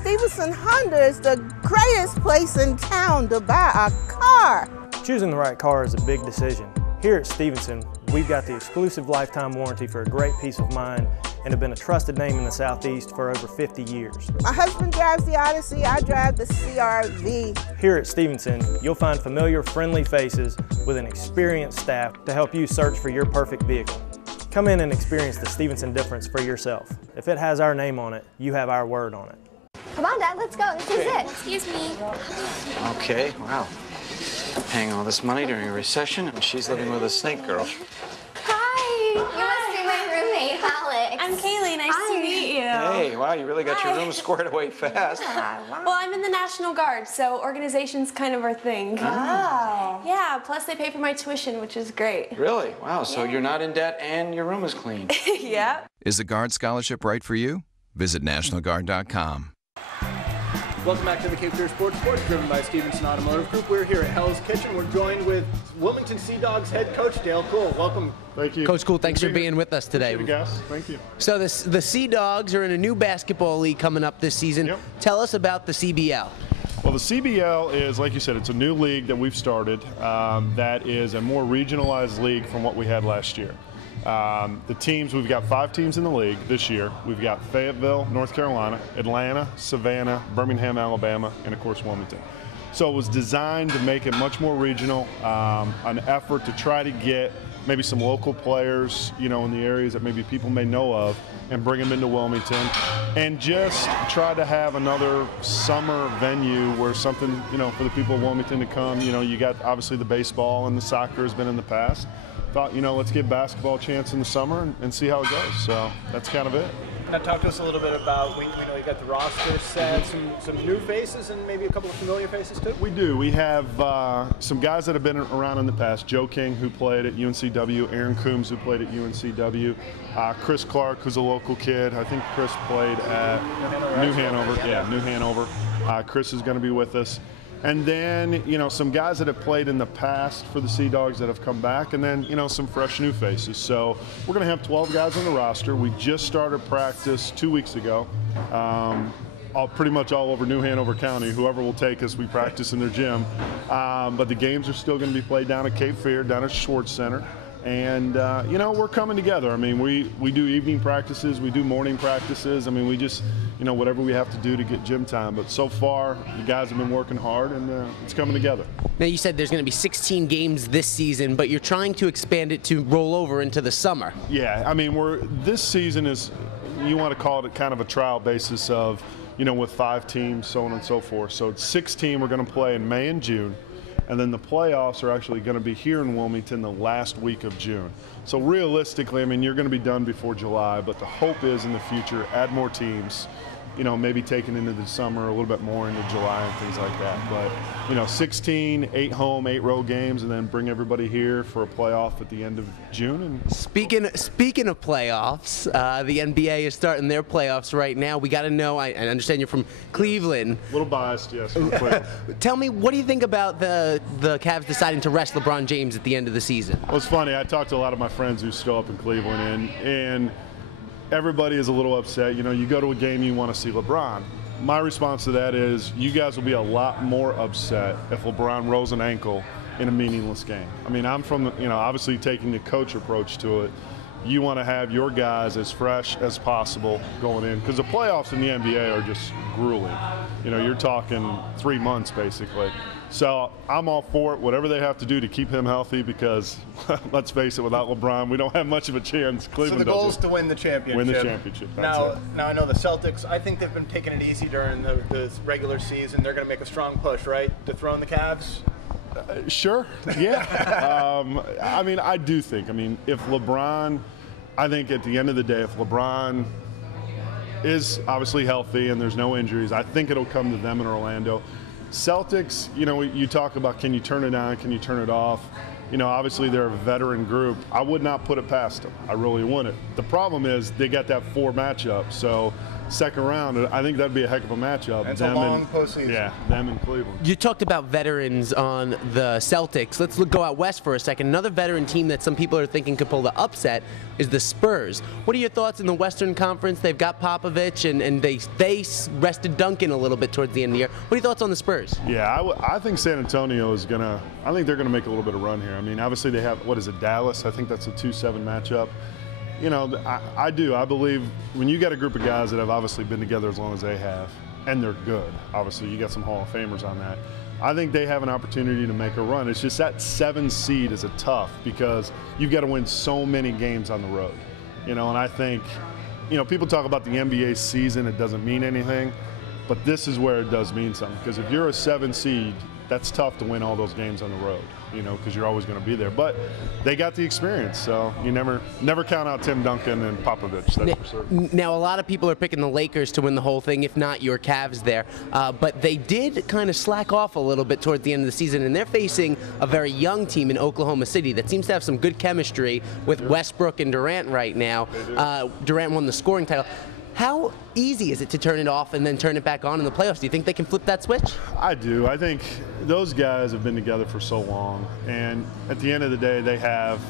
Stevenson Honda is the greatest place in town to buy a car. Choosing the right car is a big decision. Here at Stevenson, we've got the exclusive lifetime warranty for a great peace of mind and have been a trusted name in the Southeast for over 50 years. My husband drives the Odyssey, I drive the CR-V. Here at Stevenson, you'll find familiar, friendly faces with an experienced staff to help you search for your perfect vehicle. Come in and experience the Stevenson difference for yourself. If it has our name on it, you have our word on it. Come on, Dad, let's go. This is it. Excuse me. Okay, wow. Paying all this money during a recession, and she's living with a snake girl. Hi. You must be my roommate, Alex. I'm Kaylee. Nice to meet you. Hey, wow, you really got your room squared away fast. Well, I'm in the National Guard, so organization's kind of our thing. Oh. Yeah, plus they pay for my tuition, which is great. Really? Wow, so you're not in debt and your room is clean. Yeah. Is the Guard Scholarship right for you? Visit NationalGuard.com. Welcome back to the Cape Fear Sports Report, driven by Stevenson Automotive Group. We're here at Hell's Kitchen. We're joined with Wilmington Sea Dogs head coach Dale Cool. Welcome. Thank you. Coach Cool, thanks for being with us today. Thank you. So the Sea Dogs are in a new basketball league coming up this season. Yep. Tell us about the CBL. Well, the CBL is, like you said, it's a new league that we've started that is a more regionalized league from what we had last year. The teams, we've got 5 teams in the league this year. We've got Fayetteville, North Carolina, Atlanta, Savannah, Birmingham, Alabama, and of course Wilmington. So it was designed to make it much more regional, an effort to try to get maybe some local players, you know, in the areas that maybe people may know of, and bring them into Wilmington, and just try to have another summer venue where something, you know, for the people of Wilmington to come. You know, you got obviously the baseball and the soccer has been in the past. Thought, you know, let's give basketball a chance in the summer and see how it goes. So that's kind of it. Now talk to us a little bit about, we know you got the roster set, some new faces and maybe a couple of familiar faces too? We do. We have some guys that have been around in the past. Joe King, who played at UNCW, Aaron Coombs, who played at UNCW, Chris Clark, who's a local kid. I think Chris played at New Hanover. Yeah, New Hanover. Chris is going to be with us. And then, you know, some guys that have played in the past for the Sea Dogs that have come back, and then, you know, some fresh new faces. So we're going to have 12 guys on the roster. We just started practice 2 weeks ago. Pretty much all over New Hanover County. Whoever will take us, we practice in their gym. But the games are still going to be played down at Cape Fear, down at Schwartz Center. And, you know, we're coming together. I mean, we do evening practices, we do morning practices. I mean, we just, you know, whatever we have to do to get gym time. But so far, the guys have been working hard, and it's coming together. Now, you said there's going to be 16 games this season, but you're trying to expand it to roll over into the summer. Yeah, I mean, this season is, you want to call it kind of a trial basis of, you know, with 5 teams, so on and so forth. So it's 16 we're going to play in May and June. And then the playoffs are actually going to be here in Wilmington the last week of June. So realistically, I mean, you're going to be done before July, but the hope is in the future, add more teams, you know, maybe taking into the summer a little bit more into July and things like that. But, you know, 16, 8 home, 8 road games, and then bring everybody here for a playoff at the end of June. And Speaking of playoffs, the NBA is starting their playoffs right now. We got to know, I understand you're from Cleveland. A little biased, yes. From Cleveland. Tell me, what do you think about the Cavs deciding to rest LeBron James at the end of the season? Well, it's funny. I talked to a lot of my friends who still up in Cleveland, and everybody is a little upset. You know, you go to a game, you want to see LeBron. My response to that is, you guys will be a lot more upset if LeBron rolls an ankle in a meaningless game. I mean, I'm from, you know, obviously taking the coach approach to it. You want to have your guys as fresh as possible going in, because the playoffs in the NBA are just grueling. You know, you're talking 3 months basically. So I'm all for it, whatever they have to do to keep him healthy, because let's face it, without LeBron, we don't have much of a chance. Cleveland so the goal is to win the championship. Win the championship. That's it. Now I know the Celtics, I think they've been taking it easy during the regular season. They're going to make a strong push, right, to throw in the Cavs? Sure, yeah. I mean, I do think, I mean, if LeBron, I think at the end of the day, if LeBron is obviously healthy and there's no injuries, I think it'll come to them in Orlando. Celtics, you know, you talk about, can you turn it on, can you turn it off? You know, obviously they're a veteran group. I would not put it past them. I really wouldn't. The problem is they got that 4 matchup. So second round, I think that'd be a heck of a matchup. It's a long postseason. Yeah, them in Cleveland. You talked about veterans on the Celtics. Let's go out west for a second. Another veteran team that some people are thinking could pull the upset is the Spurs. What are your thoughts in the Western Conference? They've got Popovich, and they rested Duncan a little bit towards the end of the year. What are your thoughts on the Spurs? Yeah, I think San Antonio is going to – I think they're going to make a little bit of run here. I mean, obviously they have – what is it, Dallas? I think that's a 2-7 matchup. You know, I believe when you got a group of guys that have obviously been together as long as they have, and they're good, obviously you got some Hall of Famers on that, I think they have an opportunity to make a run. It's just that 7 seed is a tough because you've got to win so many games on the road. You know, and I think, you know, people talk about the NBA season, it doesn't mean anything, but this is where it does mean something. Because if you're a 7 seed, that's tough to win all those games on the road, you know, because you're always going to be there. But they got the experience, so you never count out Tim Duncan and Popovich, that's for certain. Now, a lot of people are picking the Lakers to win the whole thing, if not your Cavs there. But they did kind of slack off a little bit towards the end of the season, and they're facing a very young team in Oklahoma City that seems to have some good chemistry with Westbrook and Durant right now. Durant won the scoring title. How easy is it to turn it off and then turn it back on in the playoffs? Do you think they can flip that switch? I do. I think those guys have been together for so long, and at the end of the day, they have,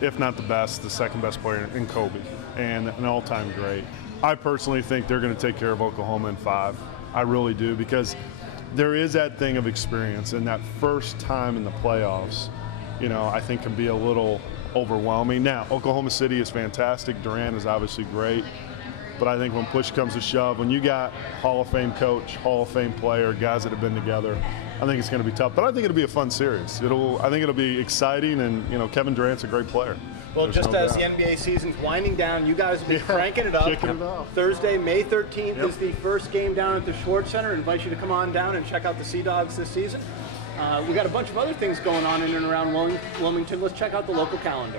if not the best, the second best player in Kobe, and an all-time great. I personally think they're going to take care of Oklahoma in 5. I really do, because there is that thing of experience, and that first time in the playoffs, you know, I think can be a little overwhelming. Now, Oklahoma City is fantastic. Durant is obviously great. But I think when push comes to shove, when you got Hall of Fame coach, Hall of Fame player, guys that have been together, I think it's going to be tough. But I think it'll be a fun series. I think it'll be exciting, and you know, Kevin Durant's a great player. Well, just as the NBA season's winding down, you guys will be cranking it up. Kicking it off. Thursday, May 13th is the first game down at the Schwartz Center. I invite you to come on down and check out the Sea Dogs this season. We got a bunch of other things going on in and around Wilmington. Let's check out the local calendar.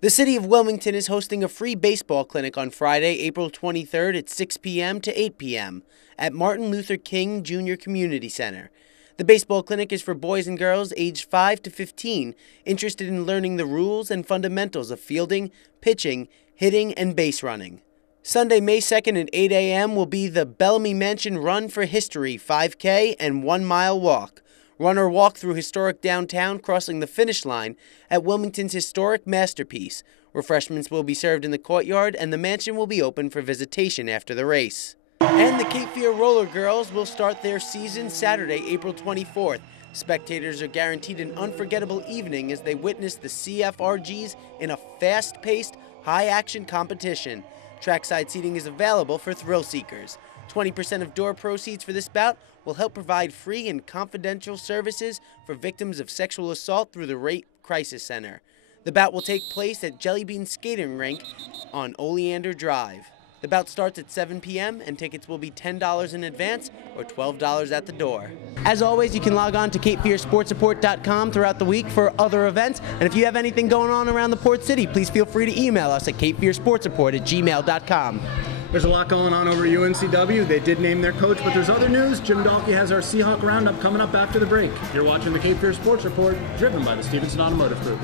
The city of Wilmington is hosting a free baseball clinic on Friday, April 23rd at 6 p.m. to 8 p.m. at Martin Luther King Jr. Community Center. The baseball clinic is for boys and girls aged 5 to 15 interested in learning the rules and fundamentals of fielding, pitching, hitting, and base running. Sunday, May 2nd at 8 a.m. will be the Bellamy Mansion Run for History 5K and 1 mile walk. Run or walk through historic downtown, crossing the finish line at Wilmington's historic masterpiece. Refreshments will be served in the courtyard, and the mansion will be open for visitation after the race. And the Cape Fear Roller Girls will start their season Saturday, April 24th. Spectators are guaranteed an unforgettable evening as they witness the CFRGs in a fast-paced, high-action competition. Trackside seating is available for thrill seekers. 20% of door proceeds for this bout will help provide free and confidential services for victims of sexual assault through the Rape Crisis Center. The bout will take place at Jelly Bean Skating Rink on Oleander Drive. The bout starts at 7 p.m. and tickets will be $10 in advance or $12 at the door. As always, you can log on to cfsr418.com throughout the week for other events. And if you have anything going on around the Port City, please feel free to email us at cfsrsportsreport@gmail.com. There's a lot going on over at UNCW. They did name their coach, but there's other news. Jim Dahlke has our Seahawk Roundup coming up after the break. You're watching the Cape Fear Sports Report, driven by the Stevenson Automotive Group.